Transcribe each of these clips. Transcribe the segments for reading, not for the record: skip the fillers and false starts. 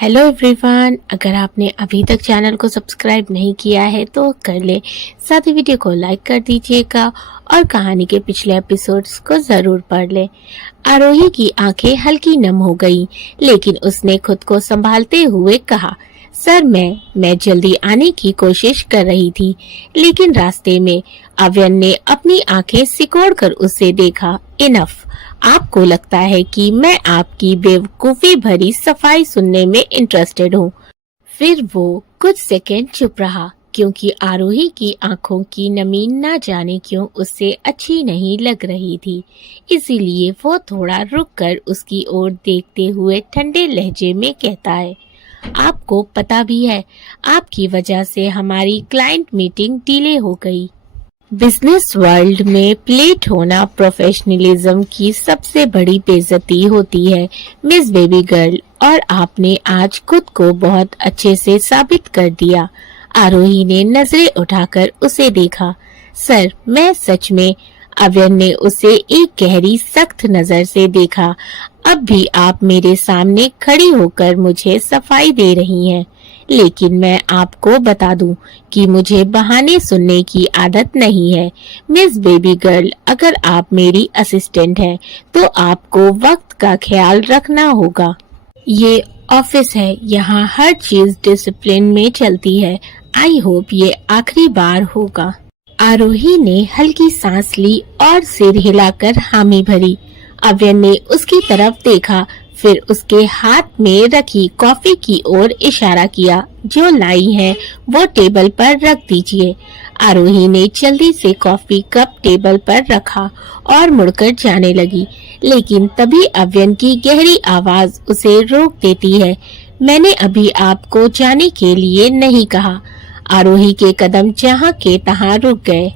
Hello everyone, अगर आपने अभी तक चैनल को सब्सक्राइब नहीं किया है तो कर ले। साथ ही वीडियो को लाइक कर दीजिएगा और कहानी के पिछले एपिसोड्स को जरूर पढ़ ले। आरोही की आंखें हल्की नम हो गईं, लेकिन उसने खुद को संभालते हुए कहा, सर मैं जल्दी आने की कोशिश कर रही थी, लेकिन रास्ते में अव्यन ने अपनी आंखें सिकोड़कर उसे देखा। इनफ, आपको लगता है कि मैं आपकी बेवकूफी भरी सफाई सुनने में इंटरेस्टेड हूँ। फिर वो कुछ सेकंड चुप रहा, क्योंकि आरोही की आंखों की नमी ना जाने क्यों उससे अच्छी नहीं लग रही थी। इसीलिए वो थोड़ा रुककर उसकी ओर देखते हुए ठंडे लहजे में कहता है, आपको पता भी है, आपकी वजह से हमारी क्लाइंट मीटिंग डिले हो गई। बिजनेस वर्ल्ड में प्लेट होना प्रोफेशनलिज्म की सबसे बड़ी बेइज्जती होती है मिस बेबी गर्ल, और आपने आज खुद को बहुत अच्छे से साबित कर दिया। आरोही ने नजरें उठाकर उसे देखा। सर, मैं सच में। अव्यन ने उसे एक गहरी सख्त नजर से देखा। अब भी आप मेरे सामने खड़ी होकर मुझे सफाई दे रही हैं, लेकिन मैं आपको बता दूं कि मुझे बहाने सुनने की आदत नहीं है। मिस बेबी गर्ल, अगर आप मेरी असिस्टेंट हैं, तो आपको वक्त का ख्याल रखना होगा। ये ऑफिस है, यहाँ हर चीज डिसिप्लिन में चलती है। आई होप ये आखिरी बार होगा। आरोही ने हल्की सांस ली और सिर हिलाकर हामी भरी। अव्यन ने उसकी तरफ देखा, फिर उसके हाथ में रखी कॉफी की ओर इशारा किया। जो लाई है वो टेबल पर रख दीजिए। आरोही ने जल्दी से कॉफी कप टेबल पर रखा और मुड़कर जाने लगी, लेकिन तभी अव्यन की गहरी आवाज उसे रोक देती है। मैंने अभी आपको जाने के लिए नहीं कहा। आरोही के कदम जहाँ के तहाँ रुक गए।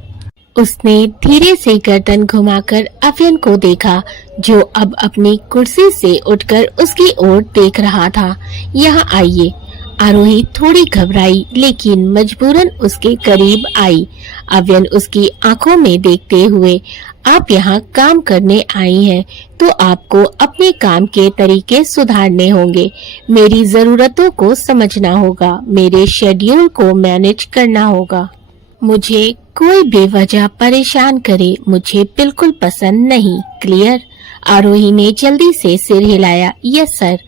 उसने धीरे से गर्दन घुमाकर अव्यन को देखा, जो अब अपनी कुर्सी से उठकर उसकी ओर देख रहा था। यहाँ आइए। आरोही थोड़ी घबराई, लेकिन मजबूरन उसके करीब आई। अव्यन उसकी आंखों में देखते हुए, आप यहाँ काम करने आई हैं, तो आपको अपने काम के तरीके सुधारने होंगे। मेरी जरूरतों को समझना होगा, मेरे शेड्यूल को मैनेज करना होगा। मुझे कोई बेवजह परेशान करे मुझे बिल्कुल पसंद नहीं। क्लियर? आरोही ने जल्दी से सिर हिलाया। Yes sir.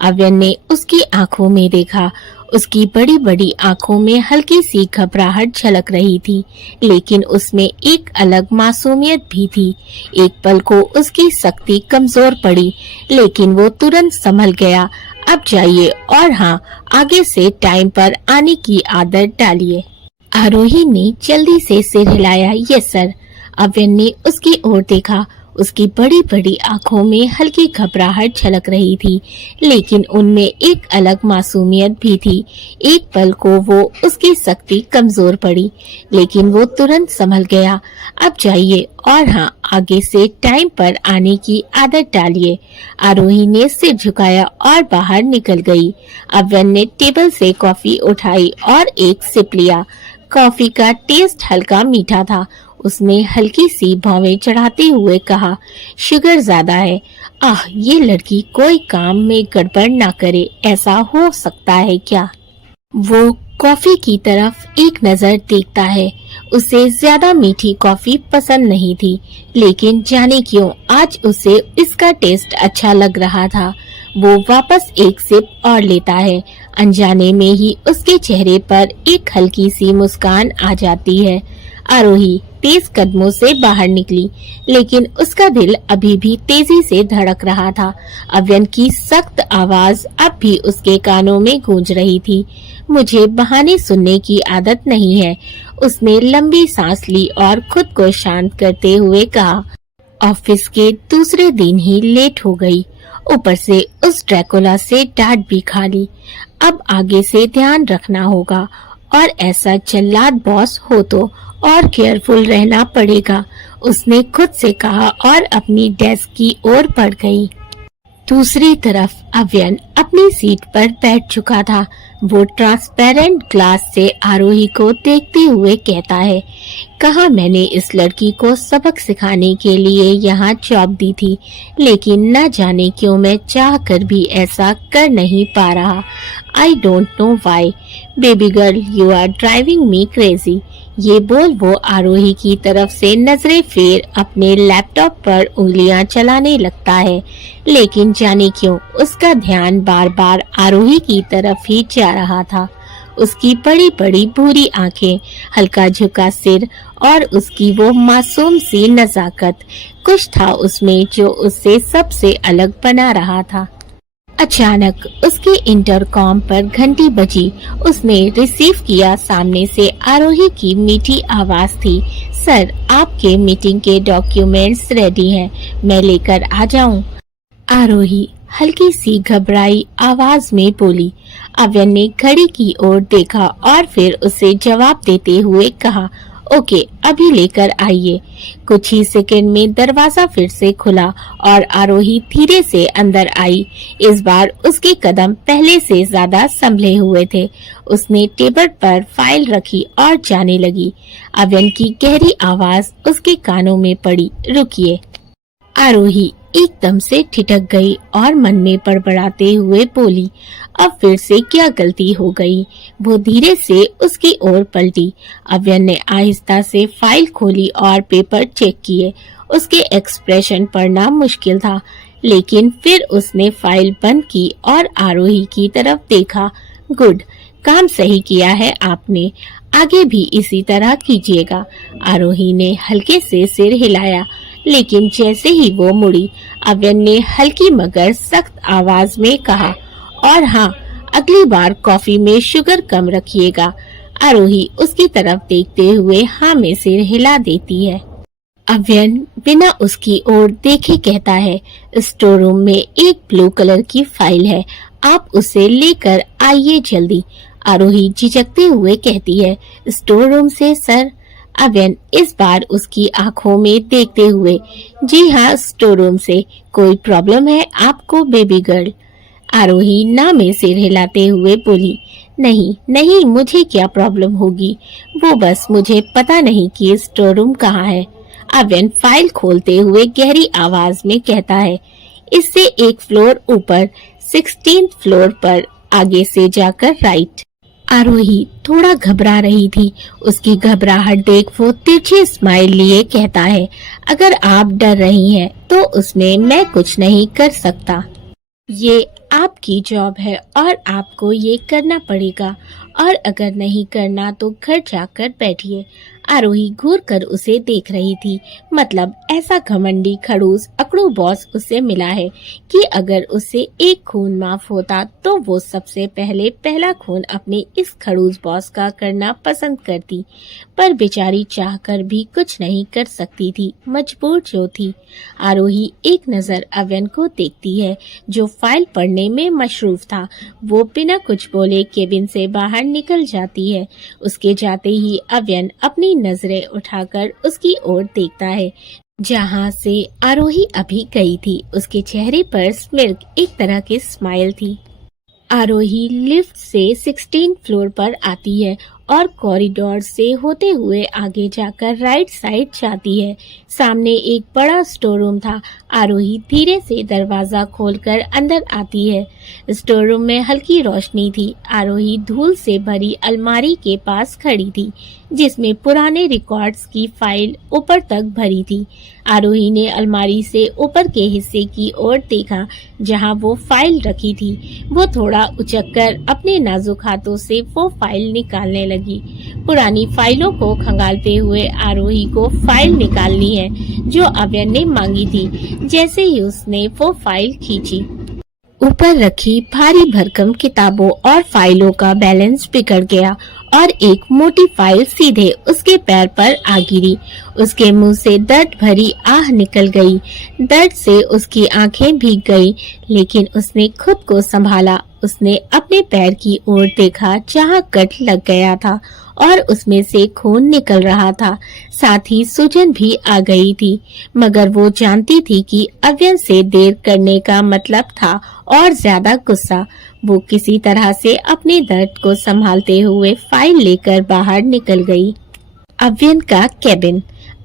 अव्यन ने उसकी आंखों में देखा। उसकी बड़ी बड़ी आंखों में हल्की सी घबराहट झलक रही थी, लेकिन उसमें एक अलग मासूमियत भी थी। एक पल को उसकी सख्ती कमजोर पड़ी, लेकिन वो तुरंत संभल गया। अब जाइए, और हाँ, आगे से टाइम पर आने की आदत डालिए। आरोही ने जल्दी से सिर हिलाया। Yes sir. अव्यन ने उसकी ओर देखा। उसकी बड़ी बड़ी आंखों में हल्की घबराहट झलक रही थी, लेकिन उनमें एक अलग मासूमियत भी थी। एक पल को वो उसकी सख्ती कमजोर पड़ी, लेकिन वो तुरंत संभल गया। अब जाइए, और हाँ, आगे से टाइम पर आने की आदत डालिए। आरोही ने सिर झुकाया और बाहर निकल गई। अव्यन ने टेबल से कॉफी उठाई और एक सिप लिया। कॉफी का टेस्ट हल्का मीठा था। उसने हल्की सी भौवें चढ़ाते हुए कहा, शुगर ज्यादा है। आह, ये लड़की कोई काम में गड़बड़ ना करे, ऐसा हो सकता है क्या? वो कॉफी की तरफ एक नजर देखता है। उसे ज्यादा मीठी कॉफी पसंद नहीं थी, लेकिन जाने क्यों आज उसे इसका टेस्ट अच्छा लग रहा था। वो वापस एक सिप और लेता है। अनजाने में ही उसके चेहरे पर एक हल्की सी मुस्कान आ जाती है। आरोही तेज कदमों से बाहर निकली, लेकिन उसका दिल अभी भी तेजी से धड़क रहा था। अव्यन की सख्त आवाज अब भी उसके कानों में गूंज रही थी। मुझे बहाने सुनने की आदत नहीं है। उसने लंबी सांस ली और खुद को शांत करते हुए कहा, ऑफिस के दूसरे दिन ही लेट हो गई, ऊपर से उस ड्रैकुला से डांट भी खा ली। अब आगे से ध्यान रखना होगा, और ऐसा जल्लाद बॉस हो तो और केयरफुल रहना पड़ेगा। उसने खुद से कहा और अपनी डेस्क की ओर बढ़ गई। दूसरी तरफ अव्यन अपनी सीट पर बैठ चुका था। वो ट्रांसपेरेंट ग्लास से आरोही को देखते हुए कहता है, कहा मैंने इस लड़की को सबक सिखाने के लिए यहाँ जॉब दी थी, लेकिन न जाने क्यों मैं चाह कर भी ऐसा कर नहीं पा रहा। I don't know why. Baby girl, you are driving me crazy. ये बोल वो आरोही की तरफ से नजरें फेर अपने लैपटॉप पर उंगलियां चलाने लगता है, लेकिन जाने क्यों उसका ध्यान बार बार आरोही की तरफ ही जा रहा था। उसकी बड़ी बड़ी भूरी आंखें, हल्का झुका सिर और उसकी वो मासूम सी नजाकत, कुछ था उसमें जो उससे सबसे अलग बना रहा था। अचानक उसके इंटरकॉम पर घंटी बजी। उसने रिसीव किया। सामने से आरोही की मीठी आवाज थी, सर आपके मीटिंग के डॉक्यूमेंट्स रेडी हैं, मैं लेकर आ जाऊं? आरोही हल्की सी घबराई आवाज में बोली। अव्यन ने घड़ी की ओर देखा और फिर उसे जवाब देते हुए कहा, ओके अभी लेकर आइए। कुछ ही सेकंड में दरवाजा फिर से खुला और आरोही धीरे से अंदर आई। इस बार उसके कदम पहले से ज्यादा संभले हुए थे। उसने टेबल पर फाइल रखी और जाने लगी। अव्यन की गहरी आवाज उसके कानों में पड़ी, रुकिए। आरोही एकदम से ठिठक गई और मन में बड़बड़ाते हुए बोली, अब फिर से क्या गलती हो गई? वो धीरे से उसकी ओर पलटी। अव्यन ने आहिस्ता से फाइल खोली और पेपर चेक किए। उसके एक्सप्रेशन पढ़ना मुश्किल था, लेकिन फिर उसने फाइल बंद की और आरोही की तरफ देखा। गुड, काम सही किया है आपने, आगे भी इसी तरह कीजिएगा। आरोही ने हल्के से सिर हिलाया, लेकिन जैसे ही वो मुड़ी, अव्यन ने हल्की मगर सख्त आवाज में कहा, और हाँ, अगली बार कॉफी में शुगर कम रखिएगा। आरोही उसकी तरफ देखते हुए हाँ में सिर हिला देती है। अव्यन बिना उसकी ओर देखे कहता है, स्टोर रूम में एक ब्लू कलर की फाइल है, आप उसे लेकर आइए जल्दी। आरोही झिझकते हुए कहती है, स्टोर रूम से सर? अव्यन इस बार उसकी आंखों में देखते हुए, जी हाँ स्टोर रूम से। कोई प्रॉब्लम है आपको बेबी गर्ल? आरोही ना में सिर हिलाते हुए बोली, नहीं नहीं, मुझे क्या प्रॉब्लम होगी, वो बस मुझे पता नहीं कि स्टोर रूम कहाँ है। अव्यन फाइल खोलते हुए गहरी आवाज में कहता है, इससे एक फ्लोर ऊपर 16th फ्लोर पर, आगे से जाकर राइट। आरोही थोड़ा घबरा रही थी। उसकी घबराहट देख वो तिरछी स्माइल लिए कहता है, अगर आप डर रही हैं तो उसमें मैं कुछ नहीं कर सकता। ये आपकी जॉब है और आपको ये करना पड़ेगा, और अगर नहीं करना तो घर जाकर बैठिए। आरोही घूर कर उसे देख रही थी। मतलब ऐसा घमंडी खड़ूस अकड़ू बॉस उसे मिला है कि अगर उसे एक खून माफ होता तो वो सबसे पहले पहला खून अपने इस खड़ूस बॉस का करना पसंद करती। पर बेचारी चाहकर भी कुछ नहीं कर सकती थी, मजबूर जो थी। आरोही एक नजर अव्यन को देखती है, जो फाइल पढ़ने में मशरूफ था। वो बिना कुछ बोले केबिन से बाहर निकल जाती है। उसके जाते ही अव्यन अपनी नजरें उठाकर उसकी ओर देखता है, जहाँ से आरोही अभी गई थी। उसके चेहरे पर स्मिर्क, एक तरह की स्माइल थी। आरोही लिफ्ट से 16 फ्लोर पर आती है और कॉरिडोर से होते हुए आगे जाकर राइट साइड जाती है। सामने एक बड़ा स्टोर रूम था। आरोही धीरे से दरवाजा खोलकर अंदर आती है। स्टोर रूम में हल्की रोशनी थी। आरोही धूल से भरी अलमारी के पास खड़ी थी, जिसमें पुराने रिकॉर्ड्स की फाइल ऊपर तक भरी थी। आरोही ने अलमारी से ऊपर के हिस्से की ओर देखा, जहां वो फाइल रखी थी। वो थोड़ा उचककर अपने नाजुक हाथों से वो फाइल निकालने लगी। पुरानी फाइलों को खंगालते हुए आरोही को फाइल निकालनी है जो अव्यन ने मांगी थी। जैसे ही उसने वो फाइल खींची, ऊपर रखी भारी भरकम किताबों और फाइलों का बैलेंस बिगड़ गया और एक मोटी फाइल सीधे उसके पैर पर आ गिरी। उसके मुंह से दर्द भरी आह निकल गई। दर्द से उसकी आंखें भीग गई, लेकिन उसने खुद को संभाला। उसने अपने पैर की ओर देखा जहां कट लग गया था और उसमें से खून निकल रहा था। साथ ही सूजन भी आ गई थी, मगर वो जानती थी कि अव्यन से देर करने का मतलब था और ज्यादा गुस्सा। वो किसी तरह से अपने दर्द को संभालते हुए फाइल लेकर बाहर निकल गई। अव्यन का केबिन।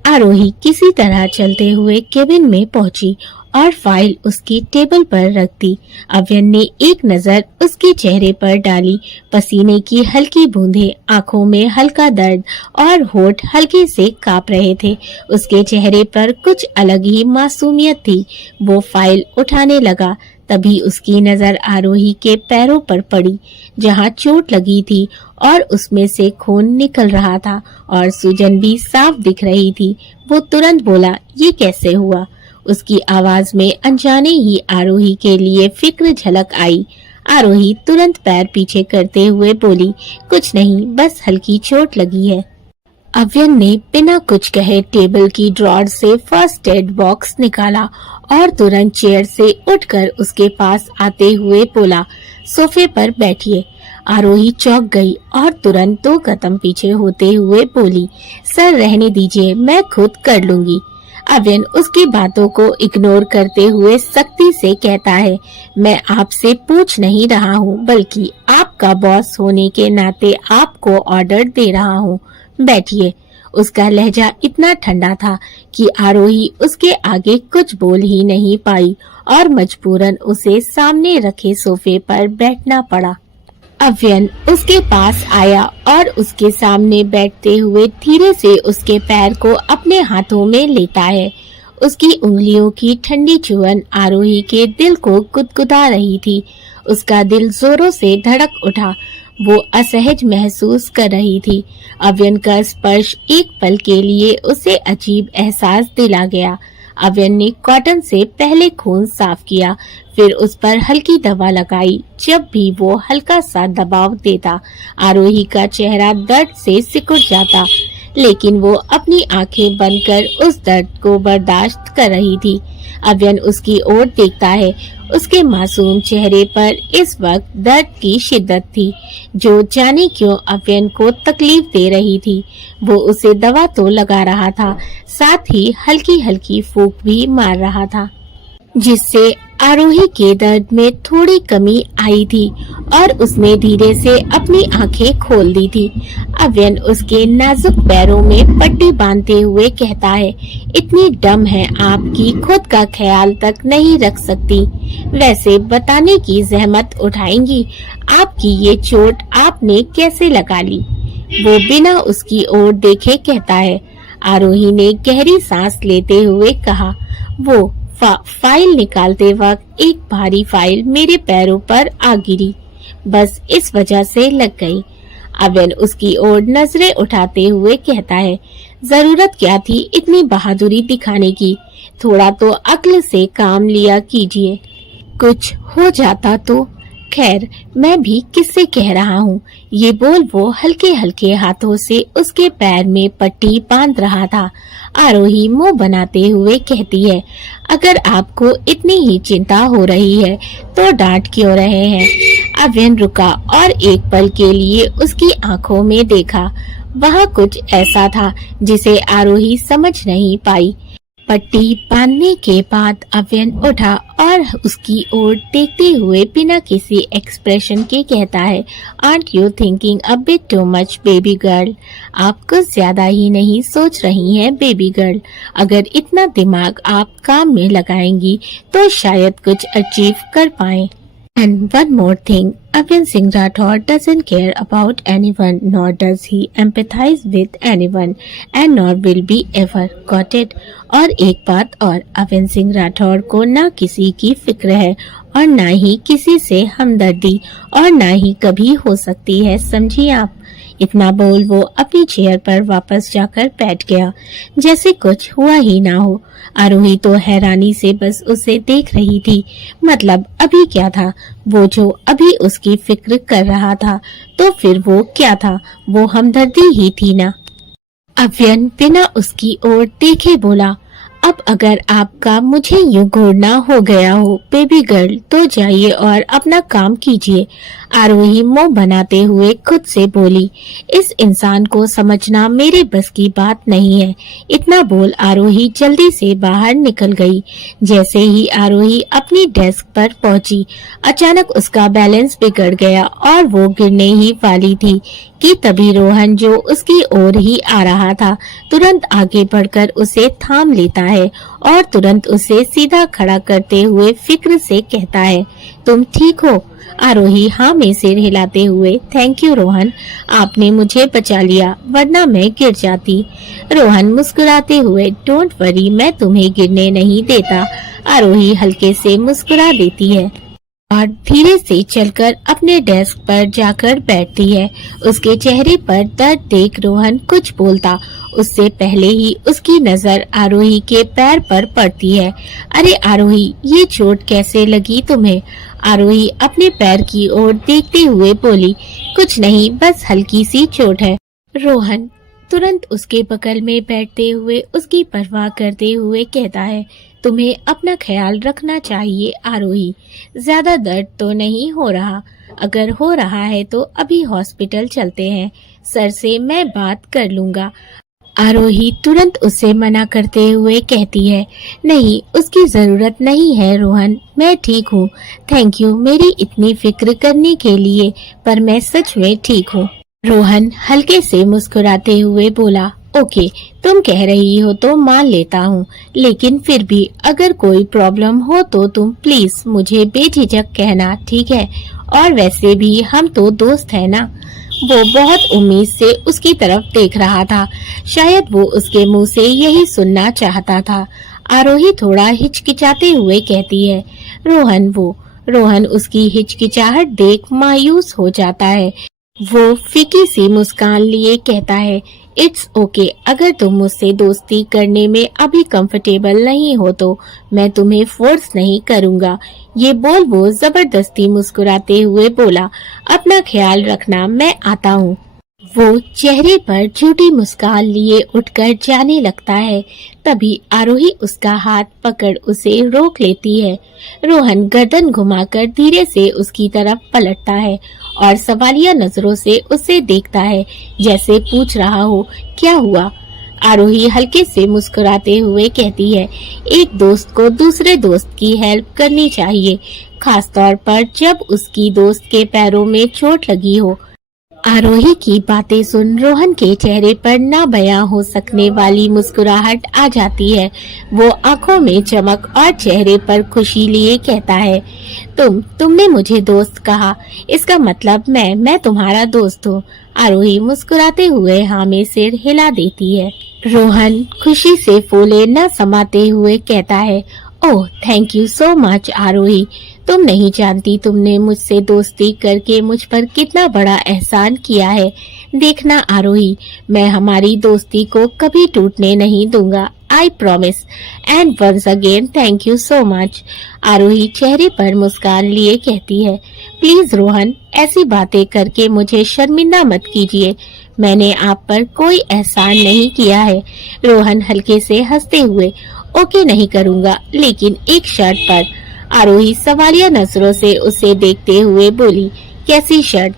आरोही किसी तरह चलते हुए केबिन में पहुंची और फाइल उसकी टेबल पर रख दी। अव्यन ने एक नजर उसके चेहरे पर डाली। पसीने की हल्की बूंदें, आंखों में हल्का दर्द और होठ हल्के से कांप रहे थे। उसके चेहरे पर कुछ अलग ही मासूमियत थी। वो फाइल उठाने लगा, तभी उसकी नजर आरोही के पैरों पर पड़ी, जहां चोट लगी थी और उसमें से खून निकल रहा था और सूजन भी साफ दिख रही थी। वो तुरंत बोला, ये कैसे हुआ? उसकी आवाज में अनजाने ही आरोही के लिए फिक्र झलक आई। आरोही तुरंत पैर पीछे करते हुए बोली, कुछ नहीं, बस हल्की चोट लगी है। अव्यन ने बिना कुछ कहे टेबल की ड्रॉर से फर्स्ट एड बॉक्स निकाला और तुरंत चेयर से उठकर उसके पास आते हुए बोला, सोफे पर बैठिए। आरोही चौंक गई और तुरंत 2 कदम पीछे होते हुए बोली, सर रहने दीजिए, मैं खुद कर लूंगी। अव्यन उसकी बातों को इग्नोर करते हुए सख्ती से कहता है, मैं आपसे पूछ नहीं रहा हूँ, बल्कि आपका बॉस होने के नाते आपको ऑर्डर दे रहा हूँ। बैठिए। उसका लहजा इतना ठंडा था कि आरोही उसके आगे कुछ बोल ही नहीं पाई और मजबूरन उसे सामने रखे सोफे पर बैठना पड़ा। अव्यन उसके पास आया और उसके सामने बैठते हुए धीरे से उसके पैर को अपने हाथों में लेता है। उसकी उंगलियों की ठंडी चुभन आरोही के दिल को गुदगुदा रही थी। उसका दिल जोरों से धड़क उठा। वो असहज महसूस कर रही थी। अव्यन का स्पर्श एक पल के लिए उसे अजीब एहसास दिला गया। अव्यन ने कॉटन से पहले खून साफ किया, फिर उस पर हल्की दवा लगाई। जब भी वो हल्का सा दबाव देता, आरोही का चेहरा दर्द से सिकुड़ जाता, लेकिन वो अपनी आंखें बंद कर उस दर्द को बर्दाश्त कर रही थी। अव्यन उसकी ओर देखता है। उसके मासूम चेहरे पर इस वक्त दर्द की शिद्दत थी, जो जाने क्यों अव्यन को तकलीफ दे रही थी। वो उसे दवा तो लगा रहा था, साथ ही हल्की हल्की फूंक भी मार रहा था, जिससे आरोही के दर्द में थोड़ी कमी आई थी और उसने धीरे से अपनी आंखें खोल दी थी। अव्यन उसके नाजुक पैरों में पट्टी बांधते हुए कहता है, इतनी दम है आपकी, खुद का ख्याल तक नहीं रख सकती। वैसे बताने की जहमत उठाएंगी, आपकी ये चोट आपने कैसे लगा ली? वो बिना उसकी ओर देखे कहता है। आरोही ने गहरी सांस लेते हुए कहा, वो फाइल निकालते वक्त एक भारी फाइल मेरे पैरों पर आ गिरी, बस इस वजह से लग गई। अव्यन उसकी ओर नजरें उठाते हुए कहता है, जरूरत क्या थी इतनी बहादुरी दिखाने की? थोड़ा तो अक्ल से काम लिया कीजिए, कुछ हो जाता तो। खैर, मैं भी किससे कह रहा हूँ। ये बोल वो हल्के हल्के हाथों से उसके पैर में पट्टी बांध रहा था। आरोही मुंह बनाते हुए कहती है, अगर आपको इतनी ही चिंता हो रही है तो डांट क्यों रहे हैं? अव्यन रुका और एक पल के लिए उसकी आंखों में देखा। वहाँ कुछ ऐसा था जिसे आरोही समझ नहीं पाई। पट्टी बांधने के बाद अव्यन उठा और उसकी ओर देखते हुए बिना किसी एक्सप्रेशन के कहता है, art you thinking a bit too much baby girl? आप कुछ ज्यादा ही नहीं सोच रही हैं बेबी गर्ल? अगर इतना दिमाग आप काम में लगाएंगी तो शायद कुछ अचीव कर पाएं। And one more thing, Avyan Singh Rathod doesn't care about anyone, nor does he empathize with anyone, and nor will be ever. Got it? और एक बात और, अव्यन सिंह राठौड़ को ना किसी की फिक्र है और ना ही किसी से हमदर्दी और ना ही कभी हो सकती है, समझी आप? इतना बोल वो अपनी चेयर पर वापस जाकर बैठ गया, जैसे कुछ हुआ ही ना हो। आरोही तो हैरानी से बस उसे देख रही थी। मतलब अभी क्या था? वो जो अभी उसकी फिक्र कर रहा था, तो फिर वो क्या था? वो हमदर्दी ही थी ना। अव्यन बिना उसकी ओर देखे बोला, अब अगर आपका मुझे यूं घूरना हो गया हो बेबी गर्ल तो जाइए और अपना काम कीजिए। आरोही मुंह बनाते हुए खुद से बोली, इस इंसान को समझना मेरे बस की बात नहीं है। इतना बोल आरोही जल्दी से बाहर निकल गई। जैसे ही आरोही अपनी डेस्क पर पहुंची, अचानक उसका बैलेंस बिगड़ गया और वो गिरने ही वाली थी कि तभी रोहन, जो उसकी ओर ही आ रहा था, तुरंत आगे बढ़कर उसे थाम लेता है और तुरंत उसे सीधा खड़ा करते हुए फिक्र से कहता है, तुम ठीक हो? आरोही हाँ में सिर हिलाते हुए, थैंक यू रोहन, आपने मुझे बचा लिया वरना मैं गिर जाती। रोहन मुस्कुराते हुए, डोंट वरी, मैं तुम्हें गिरने नहीं देता। आरोही हल्के से मुस्कुरा देती है और धीरे से चलकर अपने डेस्क पर जाकर बैठती है। उसके चेहरे पर दर्द देख रोहन कुछ बोलता उससे पहले ही उसकी नजर आरोही के पैर पर पड़ती है। अरे आरोही, ये चोट कैसे लगी तुम्हें? आरोही अपने पैर की ओर देखते हुए बोली, कुछ नहीं, बस हल्की सी चोट है। रोहन तुरंत उसके बगल में बैठते हुए उसकी परवाह करते हुए कहता है, तुम्हें अपना ख्याल रखना चाहिए आरोही, ज्यादा दर्द तो नहीं हो रहा? अगर हो रहा है तो अभी हॉस्पिटल चलते हैं, सर से मैं बात कर लूंगा। आरोही तुरंत उसे मना करते हुए कहती है, नहीं, उसकी जरूरत नहीं है रोहन, मैं ठीक हूँ। थैंक यू मेरी इतनी फिक्र करने के लिए, पर मैं सच में ठीक हूँ। रोहन हल्के से मुस्कुराते हुए बोला, ओके, तुम कह रही हो तो मान लेता हूँ, लेकिन फिर भी अगर कोई प्रॉब्लम हो तो तुम प्लीज मुझे बेझिझक कहना, ठीक है? और वैसे भी हम तो दोस्त है ना। वो बहुत उम्मीद से उसकी तरफ देख रहा था, शायद वो उसके मुंह से यही सुनना चाहता था। आरोही थोड़ा हिचकिचाते हुए कहती है, रोहन उसकी हिचकिचाहट देख मायूस हो जाता है। वो फीकी सी मुस्कान लिए कहता है, इट्स ओके, अगर तुम मुझसे दोस्ती करने में अभी कंफर्टेबल नहीं हो तो मैं तुम्हें फोर्स नहीं करूँगा। ये बोल वो जबरदस्ती मुस्कुराते हुए बोला, अपना ख्याल रखना, मैं आता हूँ। वो चेहरे पर झूठी मुस्कान लिए उठकर जाने लगता है। तभी आरोही उसका हाथ पकड़ उसे रोक लेती है। रोहन गर्दन घुमाकर धीरे से उसकी तरफ पलटता है और सवालिया नजरों से उसे देखता है, जैसे पूछ रहा हो, क्या हुआ? आरोही हल्के से मुस्कुराते हुए कहती है, एक दोस्त को दूसरे दोस्त की हेल्प करनी चाहिए, खासतौर पर जब उसकी दोस्त के पैरों में चोट लगी हो। आरोही की बातें सुन रोहन के चेहरे पर ना बयां हो सकने वाली मुस्कुराहट आ जाती है। वो आंखों में चमक और चेहरे पर खुशी लिए कहता है, तुमने मुझे दोस्त कहा, इसका मतलब मैं तुम्हारा दोस्त हूँ। आरोही मुस्कुराते हुए हाँ में सिर हिला देती है। रोहन खुशी से फूले न समाते हुए कहता है, oh thank you so much Aarohi, तुम नहीं जानती तुमने मुझसे दोस्ती करके मुझ पर कितना बड़ा एहसान किया है। देखना आरोही, मैं हमारी दोस्ती को कभी टूटने नहीं दूंगा, I promise. And once again thank you so much. Aarohi चेहरे पर मुस्कान लिए कहती है, प्लीज रोहन, ऐसी बातें करके मुझे शर्मिंदा मत कीजिए, मैंने आप पर कोई एहसान नहीं किया है। रोहन हल्के से हंसते हुए, ओके नहीं करूँगा, लेकिन एक शर्त पर। आरोही सवालिया नजरों से उसे देखते हुए बोली, कैसी शर्त?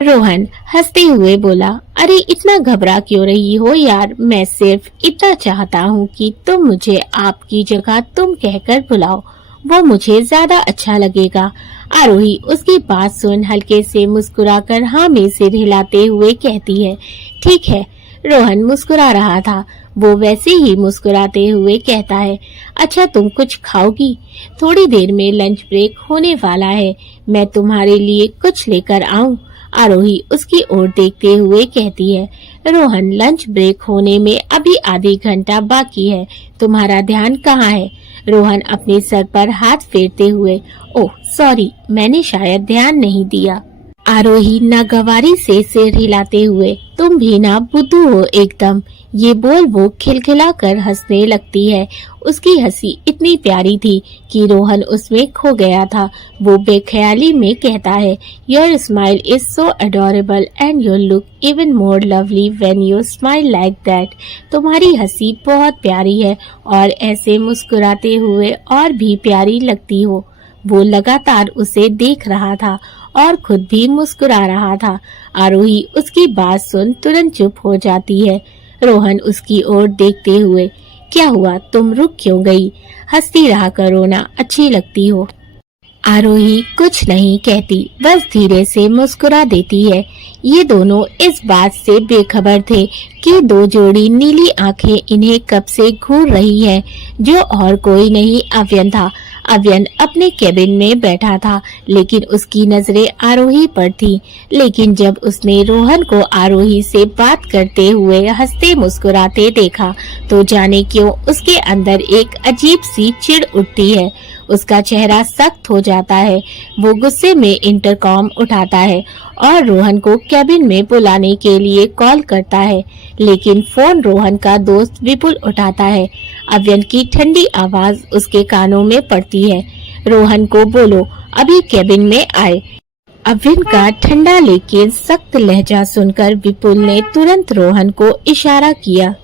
रोहन हंसते हुए बोला, अरे इतना घबरा क्यों रही हो यार, मैं सिर्फ इतना चाहता हूँ कि तुम मुझे आपकी जगह तुम कहकर बुलाओ, वो मुझे ज्यादा अच्छा लगेगा। आरोही उसकी बात सुन हल्के से मुस्कुराकर हाँ में सिर हिलाते हुए कहती है, ठीक है। रोहन मुस्कुरा रहा था, वो वैसे ही मुस्कुराते हुए कहता है, अच्छा तुम कुछ खाओगी? थोड़ी देर में लंच ब्रेक होने वाला है, मैं तुम्हारे लिए कुछ लेकर आऊं? आरोही उसकी ओर देखते हुए कहती है, रोहन लंच ब्रेक होने में अभी आधी घंटा बाकी है, तुम्हारा ध्यान कहाँ है? रोहन अपने सर पर हाथ फेरते हुए, ओह सॉरी, मैंने शायद ध्यान नहीं दिया। आरोही नागवारी से सिर हिलाते हुए, तुम भी ना बुद्धू हो एकदम। ये बोल वो खिलखिलाकर हंसने लगती है। उसकी हंसी इतनी प्यारी थी कि रोहन उसमें खो गया था। वो बेख्याली में कहता है, your smile is so adorable and you look even more lovely when you smile like that. तुम्हारी हंसी बहुत प्यारी है और ऐसे मुस्कुराते हुए और भी प्यारी लगती हो। वो लगातार उसे देख रहा था और खुद भी मुस्कुरा रहा था। आरोही उसकी बात सुन तुरंत चुप हो जाती है। रोहन उसकी ओर देखते हुए, क्या हुआ, तुम रुक क्यों गई? हंसती रहा करो ना, अच्छी लगती हो। आरोही कुछ नहीं कहती, बस धीरे से मुस्कुरा देती है। ये दोनों इस बात से बेखबर थे कि दो जोड़ी नीली आंखें इन्हें कब से घूर रही हैं। जो और कोई नहीं अव्यन था। अव्यन अपने केबिन में बैठा था, लेकिन उसकी नजरें आरोही पर थी। लेकिन जब उसने रोहन को आरोही से बात करते हुए हंसते मुस्कुराते देखा, तो जाने क्यों उसके अंदर एक अजीब सी चिढ़ उठती है। उसका चेहरा सख्त हो जाता है। वो गुस्से में इंटरकॉम उठाता है और रोहन को केबिन में बुलाने के लिए कॉल करता है, लेकिन फोन रोहन का दोस्त विपुल उठाता है। अव्यन की ठंडी आवाज उसके कानों में पड़ती है, रोहन को बोलो अभी केबिन में आए। अव्यन का ठंडा लेकिन सख्त लहजा सुनकर विपुल ने तुरंत रोहन को इशारा किया।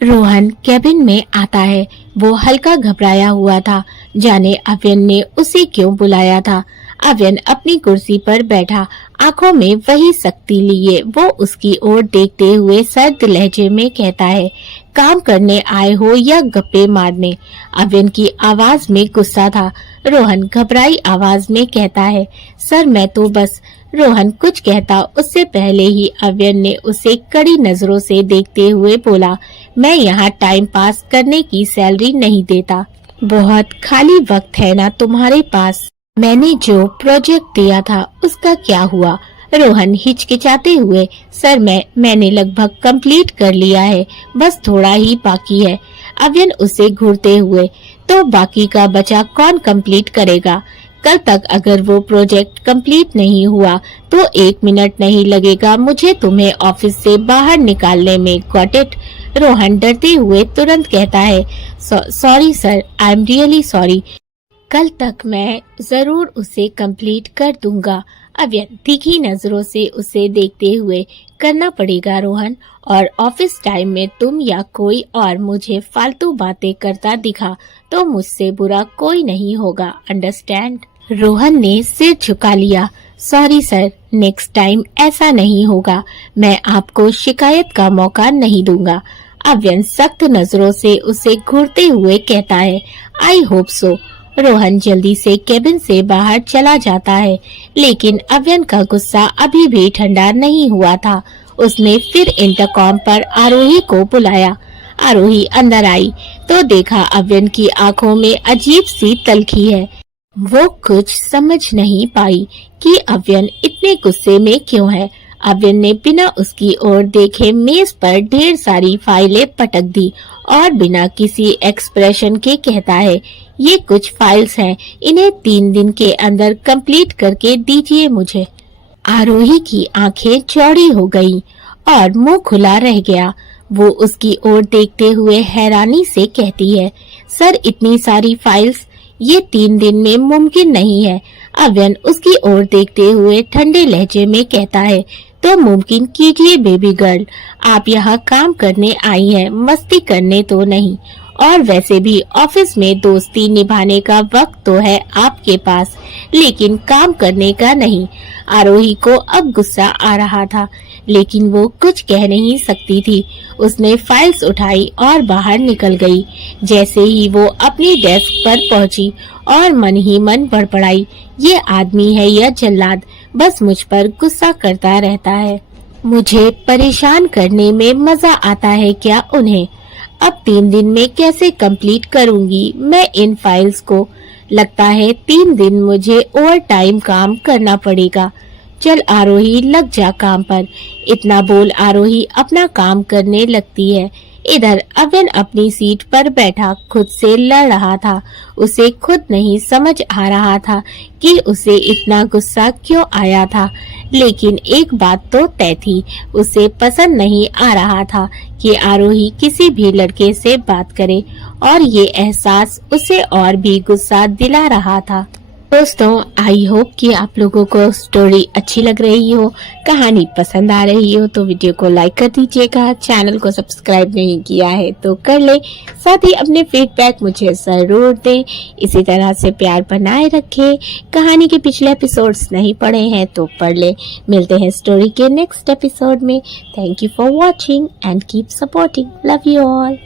रोहन केबिन में आता है। वो हल्का घबराया हुआ था, जाने अव्यन ने उसे क्यों बुलाया था। अव्यन अपनी कुर्सी पर बैठा, आंखों में वही सख्ती लिए वो उसकी ओर देखते हुए सर्द लहजे में कहता है, काम करने आए हो या गप्पे मारने? अव्यन की आवाज में गुस्सा था। रोहन घबराई आवाज में कहता है, सर मैं तो बस। रोहन कुछ कहता उससे पहले ही अव्यन ने उसे कड़ी नजरों से देखते हुए बोला, मैं यहाँ टाइम पास करने की सैलरी नहीं देता। बहुत खाली वक्त है ना तुम्हारे पास? मैंने जो प्रोजेक्ट दिया था उसका क्या हुआ? रोहन हिचकिचाते हुए, सर मैंने लगभग कंप्लीट कर लिया है, बस थोड़ा ही बाकी है। अव्यन उसे घूरते हुए, तो बाकी का बचा कौन कंप्लीट करेगा? कल तक अगर वो प्रोजेक्ट कंप्लीट नहीं हुआ तो 1 मिनट नहीं लगेगा मुझे तुम्हें ऑफिस से बाहर निकालने में। Got it? रोहन डरते हुए तुरंत कहता है, sorry sir, I am really sorry. कल तक मैं जरूर उसे कंप्लीट कर दूंगा। अव्यन तीखी नजरों से उसे देखते हुए, करना पड़ेगा रोहन, और ऑफिस टाइम में तुम या कोई और मुझे फालतू बातें करता दिखा तो मुझसे बुरा कोई नहीं होगा, अंडरस्टैंड? रोहन ने सिर झुका लिया। सॉरी सर, नेक्स्ट टाइम ऐसा नहीं होगा। मैं आपको शिकायत का मौका नहीं दूंगा। अव्यन सख्त नजरों से उसे घूरते हुए कहता है, आई होप सो। रोहन जल्दी से केबिन से बाहर चला जाता है, लेकिन अव्यन का गुस्सा अभी भी ठंडा नहीं हुआ था। उसने फिर इंटरकॉम पर आरोही को बुलाया। आरोही अंदर आई तो देखा अव्यन की आंखों में अजीब सी तलखी है। वो कुछ समझ नहीं पाई कि अव्यन इतने गुस्से में क्यों है। अव्यन ने बिना उसकी ओर देखे मेज पर ढेर सारी फाइलें पटक दी और बिना किसी एक्सप्रेशन के कहता है, ये कुछ फाइल्स हैं, इन्हें 3 दिन के अंदर कंप्लीट करके दीजिए मुझे। आरोही की आंखें चौड़ी हो गईं और मुंह खुला रह गया। वो उसकी ओर देखते हुए हैरानी से कहती है, सर इतनी सारी फाइल्स, ये 3 दिन में मुमकिन नहीं है। अव्यन उसकी ओर देखते हुए ठंडे लहजे में कहता है, तो मुमकिन कीजिए बेबी गर्ल, आप यहाँ काम करने आई हैं, मस्ती करने तो नहीं। और वैसे भी ऑफिस में दोस्ती निभाने का वक्त तो है आपके पास, लेकिन काम करने का नहीं। आरोही को अब गुस्सा आ रहा था, लेकिन वो कुछ कह नहीं सकती थी। उसने फाइल्स उठाई और बाहर निकल गई। जैसे ही वो अपनी डेस्क पर पहुंची और मन ही मन बड़बड़ाई, ये आदमी है या जल्लाद, बस मुझ पर गुस्सा करता रहता है। मुझे परेशान करने में मजा आता है क्या उन्हें? अब 3 दिन में कैसे कंप्लीट करूंगी मैं इन फाइल्स को? लगता है 3 दिन मुझे ओवर टाइम काम करना पड़ेगा। चल आरोही, लग जा काम पर। इतना बोल आरोही अपना काम करने लगती है। इधर अव्यन अपनी सीट पर बैठा खुद से लड़ रहा था। उसे खुद नहीं समझ आ रहा था कि उसे इतना गुस्सा क्यों आया था, लेकिन एक बात तो तय थी, उसे पसंद नहीं आ रहा था कि आरोही किसी भी लड़के से बात करे और ये एहसास उसे और भी गुस्सा दिला रहा था। दोस्तों, आई होप कि आप लोगों को स्टोरी अच्छी लग रही हो, कहानी पसंद आ रही हो तो वीडियो को लाइक कर दीजिएगा। चैनल को सब्सक्राइब नहीं किया है तो कर ले, साथ ही अपने फीडबैक मुझे जरूर दें। इसी तरह से प्यार बनाए रखें। कहानी के पिछले एपिसोड्स नहीं पढ़े हैं तो पढ़ ले। मिलते हैं स्टोरी के नेक्स्ट एपिसोड में। Thank you for watching and keep supporting. Love you all.